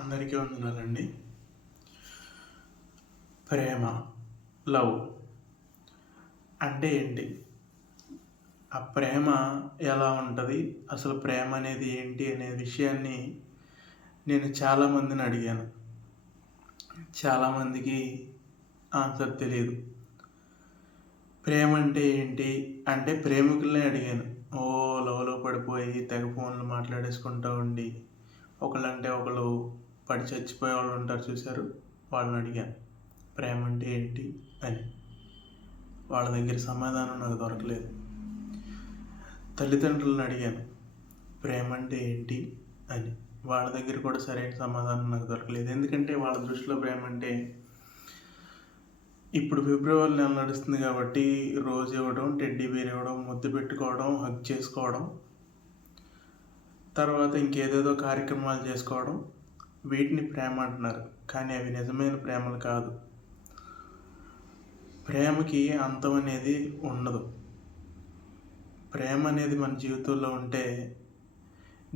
అందరికీ వందనాలండి. ప్రేమ, లవ్ అంటే ఏంటి? ఆ ప్రేమ ఎలా ఉంటుంది? అసలు ప్రేమ అనేది ఏంటి అనే విషయాన్ని నేను చాలామందిని అడిగాను. చాలామందికి ఆన్సర్ తెలియదు. ప్రేమ అంటే ఏంటి? అంటే ప్రేమికులనే అడిగాను. లవ్లో పడిపోయి తెగ ఫోన్లు మాట్లాడేసుకుంటూ ఉండి ఒకళ్ళంటే ఒకళ్ళు పడి చచ్చిపోయే వాళ్ళు ఉంటారు చూశారు, వాళ్ళని అడిగాను ప్రేమ అంటే ఏంటి అని. వాళ్ళ దగ్గర సమాధానం నాకు దొరకలేదు. తల్లిదండ్రులను అడిగాను ప్రేమ అంటే ఏంటి అని. వాళ్ళ దగ్గర కూడా సరైన సమాధానం నాకు దొరకలేదు. ఎందుకంటే వాళ్ళ దృష్టిలో ప్రేమ అంటే ఇప్పుడు ఫిబ్రవరి నెల నడుస్తుంది కాబట్టి రోజు ఇవ్వడం, టెడ్డీ బేర్ ఇవ్వడం, ముద్దు పెట్టుకోవడం, హగ్ చేసుకోవడం, తర్వాత ఇంకేదేదో కార్యక్రమాలు చేసుకోవడం, వీటిని ప్రేమ అంటున్నారు. కానీ అవి నిజమైన ప్రేమలు కాదు. ప్రేమకి అంతం అనేది ఉండదు. ప్రేమ అనేది మన జీవితంలో ఉంటే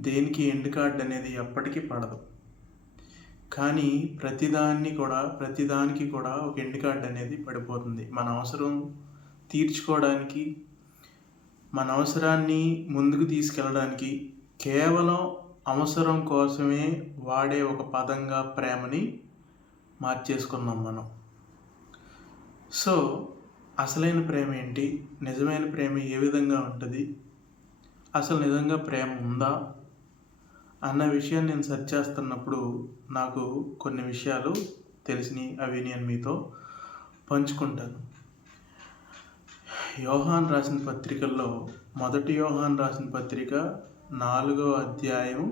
దేనికి ఎండ్ కార్డ్ అనేది ఎప్పటికీ పడదు. కానీ ప్రతిదానికి కూడా ఒక ఎండ్ కార్డ్ అనేది పడిపోతుంది. మన అవసరం తీర్చుకోవడానికి, మన అవసరాన్ని ముందుకు తీసుకెళ్ళడానికి కేవలం అవసరం కోసమే వాడే ఒక పదంగా ప్రేమని మార్చేసుకున్నాం మనం. సో అసలైన ప్రేమ ఏంటి? నిజమైన ప్రేమ ఏ విధంగా ఉంటుంది? అసలు నిజంగా ప్రేమ ఉందా అన్న విషయాన్ని నేను సెర్చ్ చేస్తున్నప్పుడు నాకు కొన్ని విషయాలు తెలిసినాయి. అవి నేను మీతో పంచుకుంటాను. యోహాన్ రాసిన పత్రికల్లో మొదటి యోహాన్ రాసిన పత్రిక 4వ అధ్యాయం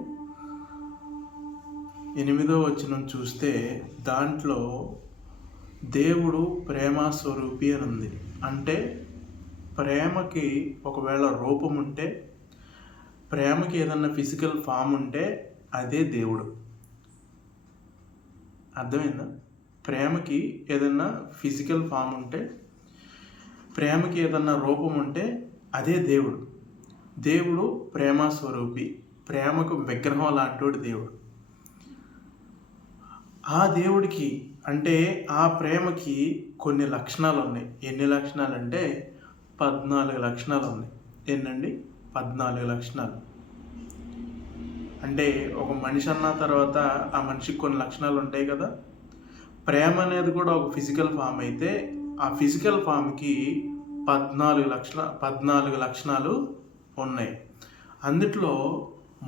8వ వచనం చూస్తే దాంట్లో దేవుడు ప్రేమ స్వరూపి అని ఉంది. అంటే ప్రేమకి ఒకవేళ రూపం ఉంటే, ప్రేమకి ఏదన్నా ఫిజికల్ ఫామ్ ఉంటే అదే దేవుడు. అర్థమైందా? ప్రేమకి ఏదన్నా ఫిజికల్ ఫామ్ ఉంటే, ప్రేమకి ఏదన్నా రూపం ఉంటే అదే దేవుడు. దేవుడు ప్రేమ స్వరూపి, ప్రేమకు విగ్రహం లాంటి దేవుడు. ఆ దేవుడికి అంటే ఆ ప్రేమకి కొన్ని లక్షణాలు ఉన్నాయి. ఎన్ని లక్షణాలు అంటే 14 లక్షణాలు ఉన్నాయి. ఏంటండి? 14 లక్షణాలు. అంటే ఒక మనిషి అన్న తర్వాత ఆ మనిషికి కొన్ని లక్షణాలు ఉంటాయి కదా. ప్రేమ అనేది కూడా ఒక ఫిజికల్ ఫామ్ అయితే ఆ ఫిజికల్ ఫామ్కి 14 లక్షణాలు ఉన్నాయి. అందుట్లో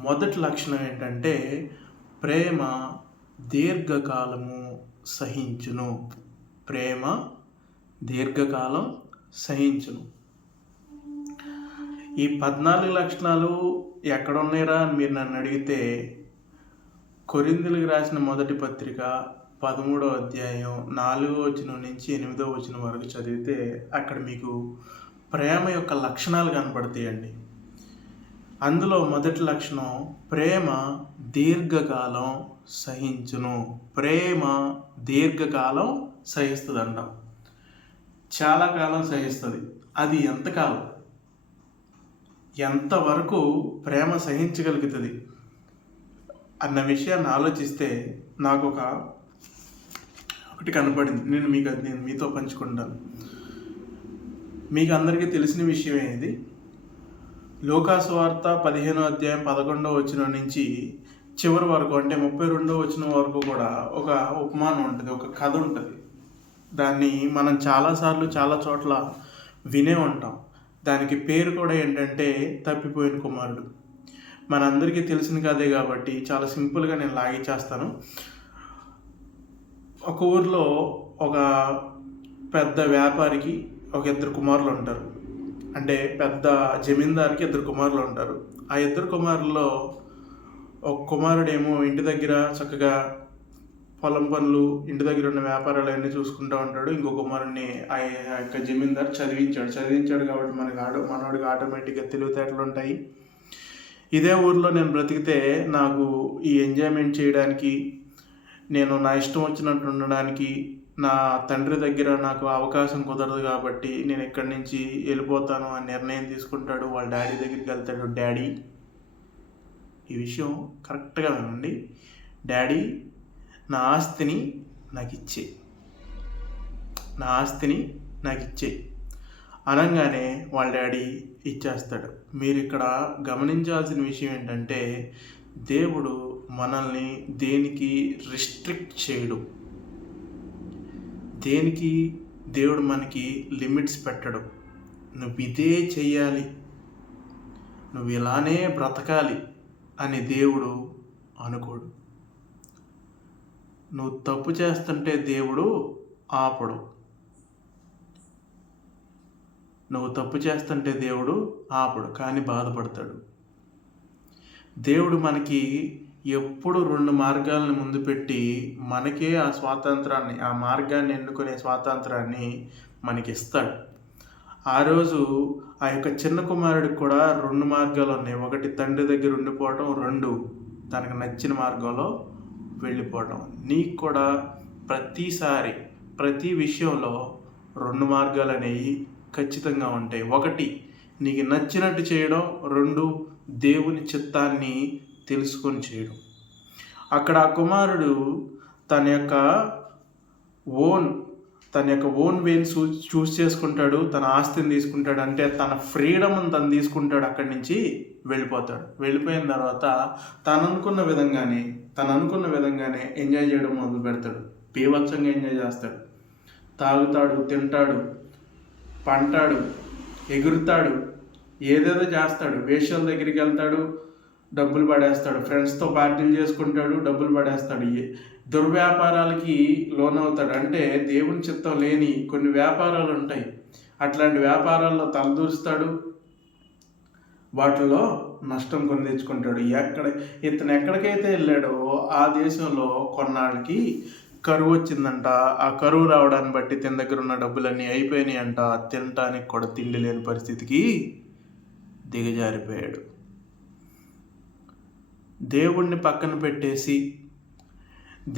మొదటి లక్షణం ఏంటంటే ప్రేమ దీర్ఘకాలము సహించును. ప్రేమ దీర్ఘకాలం సహించును. ఈ 14 లక్షణాలు ఎక్కడ ఉన్నాయిరా అని మీరు నన్ను అడిగితే, కొరింథీయులకు రాసిన మొదటి పత్రిక 13వ అధ్యాయం 4వ వచనం నుంచి 8వ వచనం వరకు చదివితే అక్కడ మీకు ప్రేమ యొక్క లక్షణాలు కనపడతాయండి. అందులో మొదటి లక్షణం ప్రేమ దీర్ఘకాలం సహించును. ప్రేమ దీర్ఘకాలం సహిస్తుందంట. చాలా కాలం సహిస్తుంది. అది ఎంతకాలం, ఎంతవరకు ప్రేమ సహించగలుగుతుంది అన్న విషయాన్ని ఆలోచిస్తే నాకు ఒకటి కనపడింది. నేను మీతో పంచుకుంటాను. మీకు అందరికీ తెలిసిన విషయమే ఇది. లూకాసు వార్త 15వ అధ్యాయం 11వ వచనం నుంచి చివరి వరకు, అంటే 32వ వచనం వరకు కూడా ఒక ఉపమానం ఉంటుంది, ఒక కథ ఉంటుంది. దాన్ని మనం చాలాసార్లు చాలా చోట్ల వినే ఉంటాం. దానికి పేరు కూడా ఏంటంటే తప్పిపోయిన కుమారుడు. మనందరికీ తెలిసిన కథే కాబట్టి చాలా సింపుల్గా నేను లాగిచ్చేస్తాను. ఒక ఊర్లో ఒక పెద్ద వ్యాపారికి ఒక 2 కుమారులు ఉంటారు. అంటే పెద్ద జమీందారికి 2 కుమారులు ఉంటారు. ఆ 2 కుమారుల్లో ఒక కుమారుడేమో ఇంటి దగ్గర చక్కగా పొలం పనులు, ఇంటి దగ్గర ఉన్న వ్యాపారాలు అన్నీ చూసుకుంటూ ఉంటాడు. ఇంకో కుమారుడిని ఆ యొక్క జమీందారు చదివించాడు కాబట్టి మనోడికి ఆటోమేటిక్గా తెలివితేటలు ఉంటాయి. ఇదే ఊర్లో నేను బ్రతికితే నాకు ఈ ఎంజాయ్మెంట్ చేయడానికి, నేను నా ఇష్టం వచ్చినట్టు ఉండడానికి నా తండ్రి దగ్గర నాకు అవకాశం కుదరదు కాబట్టి నేను ఇక్కడి నుంచి వెళ్ళిపోతాను అని నిర్ణయం తీసుకుంటాడు. వాళ్ళ డాడీ దగ్గరికి వెళ్తాడు. డాడీ, ఈ విషయం కరెక్ట్గా వినండి, డాడీ నా ఆస్తిని నాకు ఇచ్చే, నా ఆస్తిని నాకు ఇచ్చే అనగానే వాళ్ళ డాడీ ఇచ్చేస్తాడు. మీరు ఇక్కడ గమనించాల్సిన విషయం ఏంటంటే, దేవుడు మనల్ని దేనికి రిస్ట్రిక్ట్ చేయడు. దేనికి దేవుడు మనకి లిమిట్స్ పెట్టడు. నువ్వు ఇదే చెయ్యాలి, నువ్వు ఇలానే బ్రతకాలి అని దేవుడు అనుకోడు. నువ్వు తప్పు చేస్తుంటే దేవుడు ఆపడు. నువ్వు తప్పు చేస్తుంటే దేవుడు ఆపడు, కానీ బాధపడతాడు. దేవుడు మనకి ఎప్పుడు 2 మార్గాలను ముందు పెట్టి మనకే ఆ స్వాతంత్రాన్ని, ఆ మార్గాన్ని ఎన్నుకునే స్వాతంత్రాన్ని మనకిస్తాడు. ఆ రోజు ఆ యొక్క చిన్న కుమారుడికి కూడా 2 మార్గాలు ఉన్నాయి. ఒకటి తండ్రి దగ్గర ఉండిపోవటం, 2 తనకు నచ్చిన మార్గంలో వెళ్ళిపోవటం. నీకు కూడా ప్రతిసారి ప్రతి విషయంలో 2 మార్గాలు అనేవి ఖచ్చితంగా ఉంటాయి. ఒకటి నీకు నచ్చినట్టు చేయడం, 2 దేవుని చిత్తాన్ని తెలుసుకొని చేయడం. అక్కడ ఆ కుమారుడు తన యొక్క ఓన్ వేని చూస్ చేసుకుంటాడు, తన ఆస్తిని తీసుకుంటాడు. అంటే తన ఫ్రీడమ్ని తను తీసుకుంటాడు, అక్కడి నుంచి వెళ్ళిపోతాడు. వెళ్ళిపోయిన తర్వాత తను అనుకున్న విధంగానే ఎంజాయ్ చేయడం మొదలు పెడతాడు. బీభత్సంగా ఎంజాయ్ చేస్తాడు. తాగుతాడు, తింటాడు, పంటాడు, ఎగురుతాడు, ఏదేదో చేస్తాడు. వేశ్యల దగ్గరికి వెళ్తాడు, డబ్బులు పడేస్తాడు. ఫ్రెండ్స్తో పార్టీలు చేసుకుంటాడు, డబ్బులు పడేస్తాడు. దుర్వ్యాపారాలకి లోనవుతాడు. అంటే దేవుని చిత్తం లేని కొన్ని వ్యాపారాలు ఉంటాయి. అట్లాంటి వ్యాపారాల్లో తలదూరుస్తాడు, వాటిలో నష్టం కొని తెచ్చుకుంటాడు. ఇతను ఎక్కడికైతే వెళ్ళాడో ఆ దేశంలో కొన్నాళ్ళకి కరువు వచ్చిందంట. ఆ కరువు రావడాన్ని బట్టి తన దగ్గర ఉన్న డబ్బులన్నీ అయిపోయినాయి అంట. తినటానికి కూడా తిండి లేని పరిస్థితికి దిగజారిపోయాడు. దేవుణ్ణి పక్కన పెట్టేసి,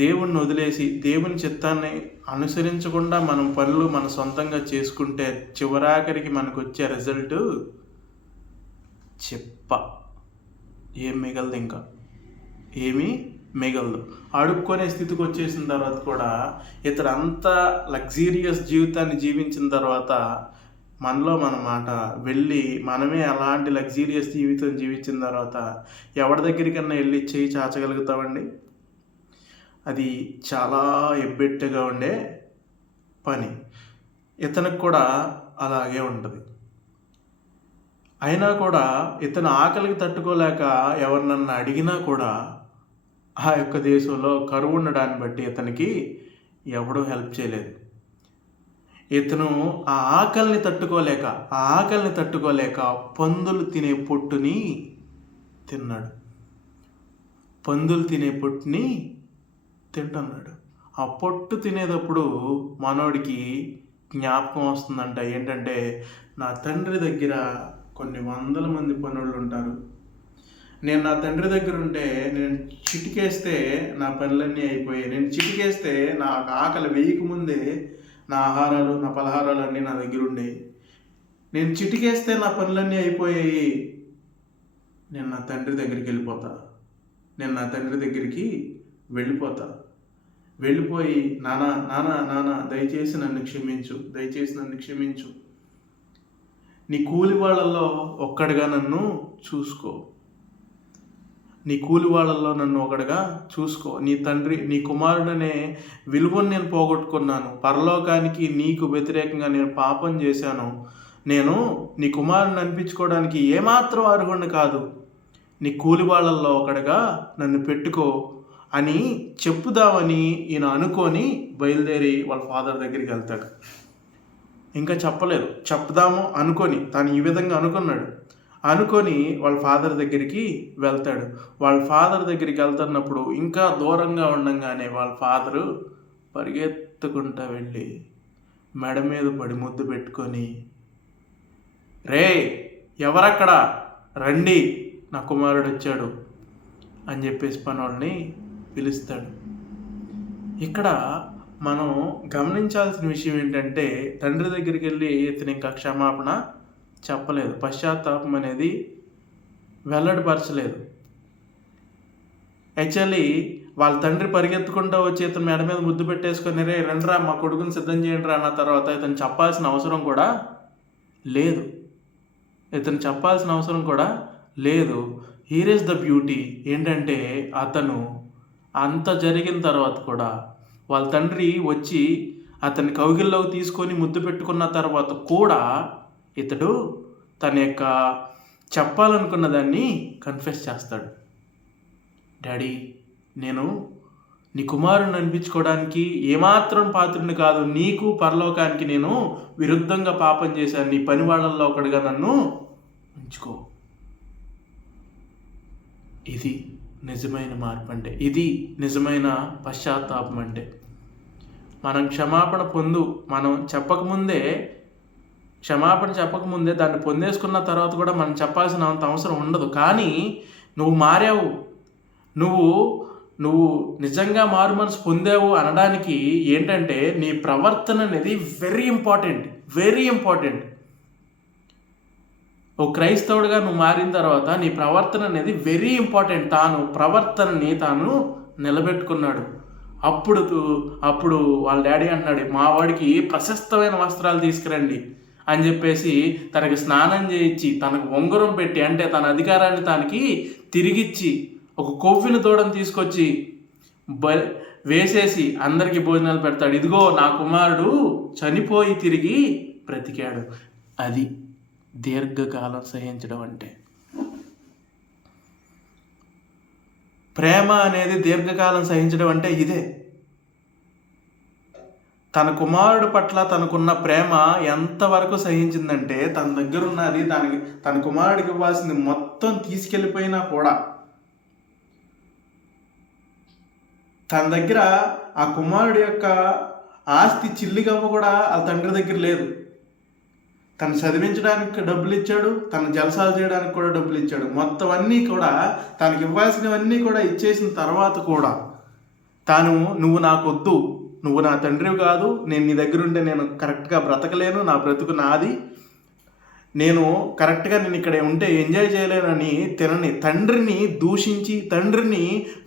దేవుణ్ణి వదిలేసి, దేవుని చిత్తాన్ని అనుసరించకుండా మనం పనులు మన సొంతంగా చేసుకుంటే చివరాఖరికి మనకు వచ్చే రిజల్ట్ ఏం మిగలదు. ఇంకా ఏమీ మిగలదు. అడుక్కొనే స్థితికి వచ్చేసిన తర్వాత కూడా ఇతడు అంత లగ్జీరియస్ జీవితాన్ని జీవించిన తర్వాత మనలో మన మాట వెళ్ళి మనమే అలాంటి లగ్జీరియస్ జీవితం జీవించిన తర్వాత ఎవరి దగ్గరికన్నా వెళ్ళి చేయి చాచగలుగుతామండి? అది చాలా ఎబ్బెట్టుగా ఉండే పని. ఇతనికి కూడా అలాగే ఉంటుంది. అయినా కూడా ఇతను ఆకలికి తట్టుకోలేక ఎవరినన్నా అడిగినా కూడా ఆ యొక్క దేశంలో కరువు ఉండడాన్ని బట్టి ఇతనికి ఎవడూ హెల్ప్ చేయలేదు. ఇతను ఆ ఆకలిని తట్టుకోలేక పందులు తినే పొట్టుని తిన్నాడు. పందులు తినే పొట్టుని తింటున్నాడు. ఆ పొట్టు తినేటప్పుడు మనోడికి జ్ఞాపకం వస్తుందంట. ఏంటంటే, నా తండ్రి దగ్గర కొన్ని 100 మంది పనులు ఉంటారు. నేను నా తండ్రి దగ్గర ఉంటే నేను చిటికేస్తే నా పనులన్నీ అయిపోయాయి. నేను చిటికేస్తే నాకు ఆకలి వేయకముందే నా ఆహారాలు, నా పలహారాలు అన్నీ నా దగ్గర ఉండేవి. నేను చిటికేస్తే నా పనులన్నీ అయిపోయాయి. నేను నా తండ్రి దగ్గరికి వెళ్ళిపోతా. వెళ్ళిపోయి నానా దయచేసి నన్ను క్షమించు. నీ కూలి వాళ్ళల్లో ఒక్కడిగా నన్ను చూసుకో. నీ కుమారుడనే విలువను నేను పోగొట్టుకున్నాను. పరలోకానికి నీకు వ్యతిరేకంగా నేను పాపం చేశాను. నేను నీ కుమారుని అనిపించుకోవడానికి ఏమాత్రం అర్హుడిని కాదు. నీ కూలి వాళ్ళల్లో ఒకడిగా నన్ను పెట్టుకో అని చెప్పుదామని ఈయన అనుకొని బయలుదేరి వాళ్ళ ఫాదర్ దగ్గరికి వెళ్తాడు. ఇంకా చెప్పలేదు, చెప్దాము అనుకొని తను ఈ విధంగా అనుకొని వాళ్ళ ఫాదర్ దగ్గరికి వెళ్తాడు. వాళ్ళ ఫాదర్ దగ్గరికి వెళ్తున్నప్పుడు ఇంకా దూరంగా ఉండంగానే వాళ్ళ ఫాదరు పరిగెత్తుకుంటూ వెళ్ళి మెడ మీద పడి ముద్దు పెట్టుకొని, రే ఎవరక్కడ, రండి, నా కుమారుడు వచ్చాడు అని చెప్పేసి పనోళ్ళని పిలుస్తాడు. ఇక్కడ మనం గమనించాల్సిన విషయం ఏంటంటే, తండ్రి దగ్గరికి వెళ్ళి ఇతను ఇంకా క్షమాపణ చెప్పలేదు, పశ్చాత్తాపం అనేది వెల్లడిపరచలేదు. యాక్చువల్లీ వాళ్ళ తండ్రి పరిగెత్తుకుంటూ వచ్చి ఇతను మెడ మీద ముద్దు పెట్టేసుకొని రే రండ్రా మా కొడుకుని సిద్ధం చేయండి రా అన్న తర్వాత ఇతను చెప్పాల్సిన అవసరం కూడా లేదు. హియర్ ఈస్ ద బ్యూటీ ఏంటంటే అతను అంత జరిగిన తర్వాత కూడా వాళ్ళ తండ్రి వచ్చి అతన్ని కౌగిల్లోకి తీసుకొని ముద్దు పెట్టుకున్న తర్వాత కూడా ఇతడు తన యొక్క చెప్పాలనుకున్న దాన్ని కన్ఫెస్ చేస్తాడు. డాడీ, నేను నీ కుమారుని అనిపించుకోవడానికి ఏమాత్రం పాత్రుని కాదు, నీకు పరలోకానికి నేను విరుద్ధంగా పాపం చేశాను, నీ పని వాళ్ళల్లో ఒకటిగా నన్ను ఉంచుకో. ఇది నిజమైన మార్పు అంటే, ఇది నిజమైన పశ్చాత్తాపం అంటే. మనం క్షమాపణ చెప్పకముందే దాన్ని పొందేసుకున్న తర్వాత కూడా మనం చెప్పాల్సిన అంత అవసరం ఉండదు. కానీ నువ్వు మారావు, నువ్వు నిజంగా మారు మనసు పొందావు అనడానికి ఏంటంటే నీ ప్రవర్తన అనేది వెరీ ఇంపార్టెంట్. ఓ క్రైస్తవుడిగా నువ్వు మారిన తర్వాత నీ ప్రవర్తన అనేది వెరీ ఇంపార్టెంట్. ప్రవర్తనని తాను నిలబెట్టుకున్నాడు. అప్పుడు వాళ్ళ డాడీ అన్నాడు, మా వాడికి ప్రశస్తమైన వస్త్రాలు తీసుకురండి అని చెప్పేసి తనకి స్నానం చేయించి తనకు ఉంగరం పెట్టి, అంటే తన అధికారాన్ని తనకి తిరిగిచ్చి ఒక కొవ్విన దూడను తీసుకొచ్చి వేసేసి అందరికీ భోజనాలు పెడతాడు. ఇదిగో నా కుమారుడు చనిపోయి తిరిగి బ్రతికాడు. అది దీర్ఘకాలం సహించడం అంటే. ప్రేమ అనేది దీర్ఘకాలం సహించడం అంటే ఇదే. తన కుమారుడు పట్ల తనకున్న ప్రేమ ఎంతవరకు సహించిందంటే తన దగ్గర ఉన్నది తన కుమారుడికి ఇవ్వాల్సింది మొత్తం తీసుకెళ్ళిపోయినా కూడా తన దగ్గర ఆ కుమారుడి యొక్క ఆస్తి చిల్లిగవ్వ కూడా ఆ తండ్రి దగ్గర లేదు. తను చదివించడానికి డబ్బులు ఇచ్చాడు, తను జలసాలు చేయడానికి కూడా డబ్బులు ఇచ్చాడు. మొత్తం అన్నీ కూడా తనకి ఇవ్వాల్సినవన్నీ కూడా ఇచ్చేసిన తర్వాత కూడా నువ్వు నాకొద్దు, నువ్వు నా తండ్రివి కాదు, నేను నీ దగ్గర ఉంటే నేను కరెక్ట్గా బ్రతకలేను, నా బ్రతుకు నాది, నేను కరెక్ట్గా నేను ఇక్కడ ఉంటే ఎంజాయ్ చేయలేనని తండ్రిని దూషించి, తండ్రిని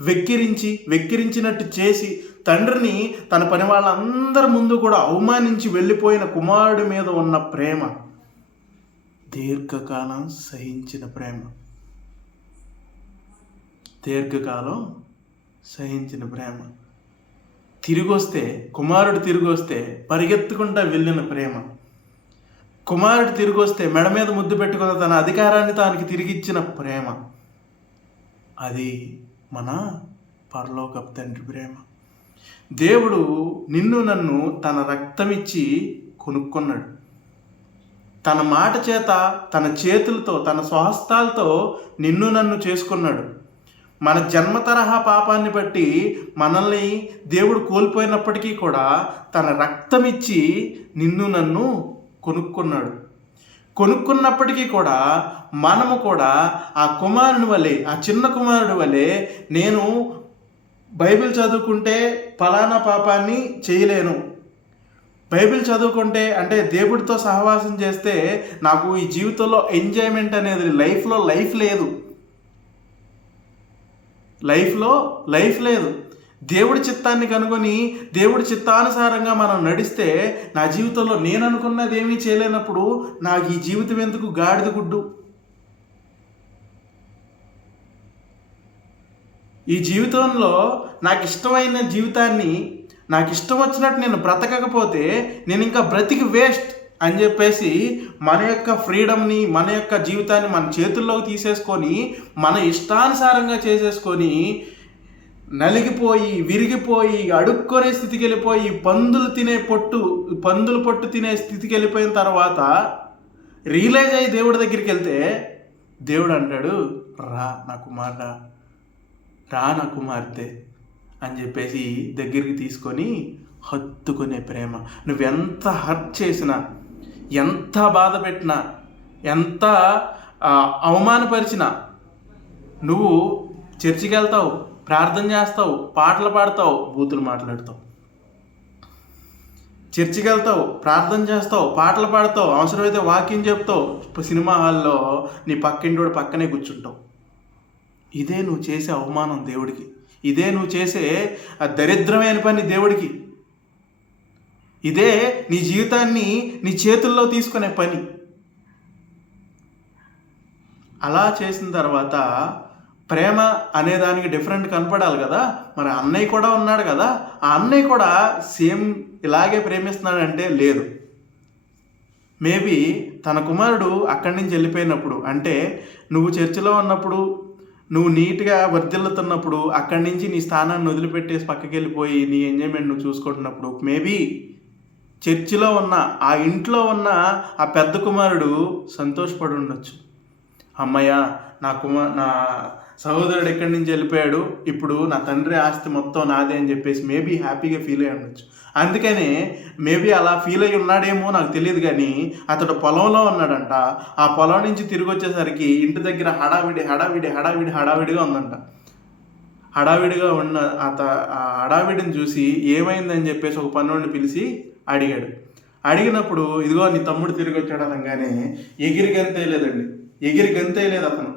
వెక్కిరించినట్టు చేసి, తండ్రిని తన పని వాళ్ళందరి ముందు కూడా అవమానించి వెళ్ళిపోయిన కుమారుడి మీద ఉన్న ప్రేమ దీర్ఘకాలం సహించిన ప్రేమ. కుమారుడు తిరిగి వస్తే పరిగెత్తుకుంటా వెళ్ళిన ప్రేమ. కుమారుడు తిరిగి వస్తే మెడ మీద ముద్దు పెట్టుకున్న తన అధికారాన్ని తానికి తిరిగిచ్చిన ప్రేమ. అది మన పరలోకపు తండ్రి ప్రేమ. దేవుడు నిన్ను నన్ను తన రక్తమిచ్చి కొనుక్కున్నాడు. తన మాట చేత, తన చేతులతో, తన స్వహస్తాలతో నిన్ను నన్ను చేసుకున్నాడు. మన జన్మ తరహా పాపాన్ని బట్టి మనల్ని దేవుడు కోల్పోయినప్పటికీ కూడా తన రక్తమిచ్చి నిన్ను నన్ను కొనుక్కున్నప్పటికీ కూడా మనము కూడా ఆ కుమారుని వలె, ఆ చిన్న కుమారుడి వలె, నేను బైబిల్ చదువుకుంటే ఫలానా పాపాన్ని చేయలేను, బైబిల్ చదువుకుంటే అంటే దేవుడితో సహవాసం చేస్తే నాకు ఈ జీవితంలో ఎంజాయ్మెంట్ అనేది లైఫ్ లేదు, దేవుడి చిత్తాన్ని కనుగొని దేవుడి చిత్తానుసారంగా మనం నడిస్తే నా జీవితంలో నేను అనుకున్నది ఏమీ చేయలేనప్పుడు నాకు ఈ జీవితం ఎందుకు, గాడిద గుడ్డు. ఈ జీవితంలో నాకు ఇష్టమైన జీవితాన్ని నాకు ఇష్టం వచ్చినట్టు నేను బ్రతకకపోతే నేను ఇంకా బ్రతికి వేస్ట్ అని చెప్పేసి మన యొక్క ఫ్రీడమ్ని, మన యొక్క జీవితాన్ని మన చేతుల్లోకి తీసేసుకొని మన ఇష్టానుసారంగా చేసేసుకొని నలిగిపోయి, విరిగిపోయి, అడుక్కొనే స్థితికి వెళ్ళిపోయి, పందులు పొట్టు తినే స్థితికి వెళ్ళిపోయిన తర్వాత రియలైజ్ అయ్యి దేవుడి దగ్గరికి వెళ్తే దేవుడు అంటాడు, రా నా కుమార్తె అని చెప్పేసి దగ్గరికి తీసుకొని హత్తుకునే ప్రేమ. నువ్వెంత హర్ట్ చేసినా, ఎంత బాధ పెట్టినా, ఎంత అవమానపరిచినా నువ్వు చర్చికి వెళ్తావు, ప్రార్థన చేస్తావు, పాటలు పాడతావు, బూతులు మాట్లాడతావు. చర్చికి వెళ్తావు, ప్రార్థన చేస్తావు, పాటలు పాడతావు, అవసరమైతే వాకింగ్ చెప్తావు, సినిమా హాల్లో నీ పక్కింటి పక్కనే కూర్చుంటావు. ఇదే నువ్వు చేసే అవమానం దేవుడికి. ఇదే నువ్వు చేసే ఆ దరిద్రమైన పని దేవుడికి. ఇదే నీ జీవితాన్ని నీ చేతుల్లో తీసుకునే పని. అలా చేసిన తర్వాత ప్రేమ అనే దానికి డిఫరెంట్ కనపడాలి కదా. మరి అన్నయ్య కూడా ఉన్నాడు కదా, ఆ అన్నయ్య కూడా సేమ్ ఇలాగే ప్రేమిస్తున్నాడంటే లేదు. మేబీ తన కుమారుడు అక్కడి నుంచి వెళ్ళిపోయినప్పుడు, అంటే నువ్వు చర్చిలో ఉన్నప్పుడు, నువ్వు నీట్గా వర్ధిల్లుతున్నప్పుడు అక్కడి నుంచి నీ స్థానాన్ని వదిలిపెట్టేసి పక్కకి వెళ్ళిపోయి నీ ఎంజాయ్మెంట్ నువ్వు చూసుకుంటున్నప్పుడు మేబీ చర్చిలో ఉన్న ఆ ఇంట్లో ఉన్న ఆ పెద్ద కుమారుడు సంతోషపడి ఉండొచ్చు. అమ్మయ్య, నా సహోదరుడు ఎక్కడి నుంచి వెళ్ళిపోయాడు, ఇప్పుడు నా తండ్రి ఆస్తి మొత్తం నాదే అని చెప్పేసి మేబీ హ్యాపీగా ఫీల్ అయ్యి ఉండొచ్చు. అందుకనే మేబీ అలా ఫీల్ అయ్యి ఉన్నాడేమో నాకు తెలియదు, కానీ అతడు పొలంలో ఉన్నాడంట. ఆ పొలం నుంచి తిరిగి వచ్చేసరికి ఇంటి దగ్గర హడావిడిగా ఉందంట. హడావిడిగా ఉన్న ఆ హడావిడిని చూసి ఏమైందని చెప్పేసి ఒక పనుడిని పిలిచి అడిగాడు. అడిగినప్పుడు ఇదిగో నీ తమ్ముడు తిరిగి వచ్చాడు అనగానే ఎగిరి గంతేయలేదు అతను.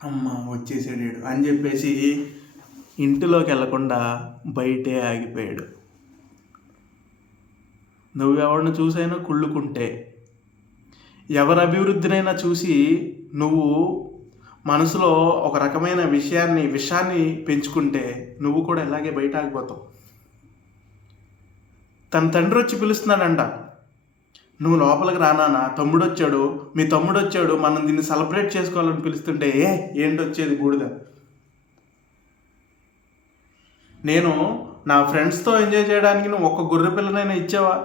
అమ్మ వచ్చేసాడు అని చెప్పేసి ఇంటిలోకి వెళ్లకుండా బయటే ఆగిపోయాడు. నువ్వెవరిని చూసైనా కుళ్ళుకుంటే, ఎవరి అభివృద్ధినైనా చూసి నువ్వు మనసులో ఒక రకమైన విషాన్ని పెంచుకుంటే నువ్వు కూడా ఇలాగే బయట ఆగిపోతావు. తన తండ్రి వచ్చి పిలుస్తున్నాడంట, నువ్వు లోపలికి రానా, మీ తమ్ముడు వచ్చాడు, మనం దీన్ని సెలబ్రేట్ చేసుకోవాలని పిలుస్తుంటే ఏంటి వచ్చేది బూడిద. నేను నా ఫ్రెండ్స్తో ఎంజాయ్ చేయడానికి నువ్వు ఒక గొర్రె పిల్లనైనా ఇచ్చావా,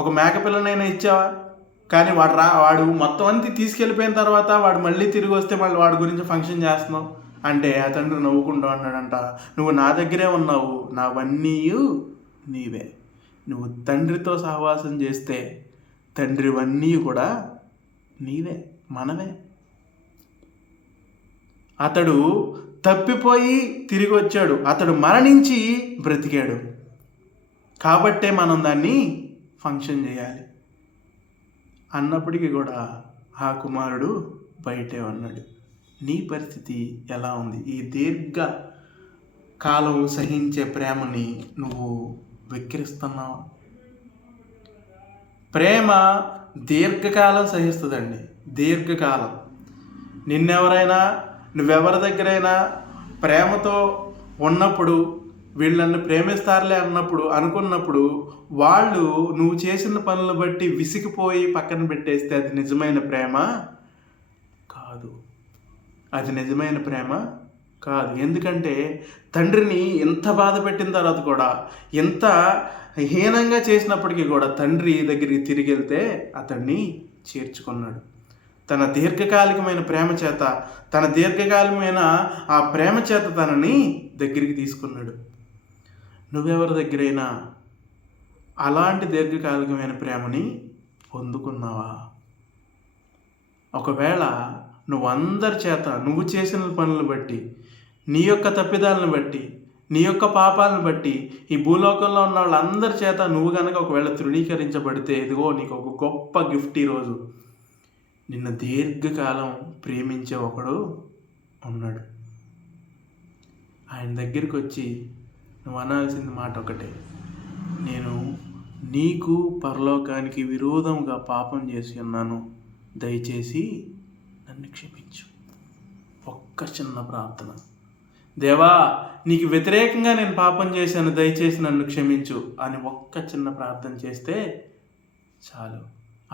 ఒక మేక పిల్లనైనా ఇచ్చావా? కానీ వాడు మొత్తం అంతా తీసుకెళ్ళిపోయిన తర్వాత వాడు మళ్ళీ తిరిగి వస్తే మళ్ళీ వాడి గురించి ఫంక్షన్ చేస్తున్నావు అంటే ఆ తండ్రి నవ్వుకుంటూ అన్నాడంట, నువ్వు నా దగ్గరే ఉన్నావు, నావన్నీ నీవే. నువ్వు తండ్రితో సహవాసం చేస్తే తండ్రివన్నీ కూడా నీవే, మనమే. అతడు తప్పిపోయి తిరిగి వచ్చాడు, అతడు మరణించి బ్రతికాడు, కాబట్టే మనం దాన్ని ఫంక్షన్ చేయాలి అన్నప్పటికీ కూడా ఆ కుమారుడు బయటే ఉన్నాడు. నీ పరిస్థితి ఎలా ఉంది? ఈ దీర్ఘ కాలం సహించే ప్రేమని నువ్వు వెక్కిరిస్తున్నావు. ప్రేమ దీర్ఘకాలం సహిస్తుందండి, దీర్ఘకాలం. నువ్వెవరి దగ్గరైనా ప్రేమతో ఉన్నప్పుడు, వీళ్ళు నన్ను ప్రేమిస్తారులే అనుకున్నప్పుడు వాళ్ళు నువ్వు చేసిన పనులను బట్టి విసిగిపోయి పక్కన పెట్టేస్తే అది నిజమైన ప్రేమ కాదు. ఎందుకంటే తండ్రిని ఎంత బాధ పెట్టిన తర్వాత కూడా, ఎంత హీనంగా చేసినప్పటికీ కూడా తండ్రి దగ్గరికి తిరిగి వెళ్తే అతన్ని చేర్చుకున్నాడు. తన దీర్ఘకాలికమైన ఆ ప్రేమ చేత తనని దగ్గరికి తీసుకున్నాడు. నువ్వెవరి దగ్గరైనా అలాంటి దీర్ఘకాలికమైన ప్రేమని పొందుకున్నావా? ఒకవేళ నువ్వు అందరి చేత నువ్వు చేసిన పనులను బట్టి, నీ యొక్క తప్పిదాలను బట్టి, నీ యొక్క పాపాలను బట్టి ఈ భూలోకంలో ఉన్న వాళ్ళందరి చేత నువ్వు కనుక ఒకవేళ తృణీకరించబడితే, ఇదిగో నీకు ఒక గొప్ప గిఫ్ట్ ఈరోజు. నిన్ను దీర్ఘకాలం ప్రేమించే ఒకడు ఉన్నాడు. ఆయన దగ్గరికి వచ్చి నువ్వు అనాల్సింది మాట ఒకటే, నేను నీకు పరలోకానికి విరోధంగా పాపం చేసి ఉన్నాను, దయచేసి నన్ను క్షమించు. ఒక్క చిన్న ప్రార్థన, దేవా నీకు వ్యతిరేకంగా నేను పాపం చేశాను, దయచేసి నన్ను క్షమించు అని ఒక్క చిన్న ప్రార్థన చేస్తే చాలు.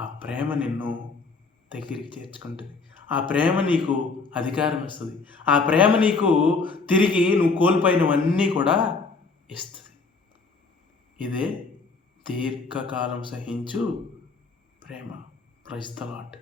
ఆ ప్రేమ నిన్ను దగ్గరికి చేర్చుకుంటుంది. ఆ ప్రేమ నీకు అధికారం ఇస్తుంది. ఆ ప్రేమ నీకు తిరిగి నువ్వు కోల్పోయినవన్నీ కూడా ఇస్తుంది. ఇదే దీర్ఘకాలం సహించు ప్రేమ. Praise the lord.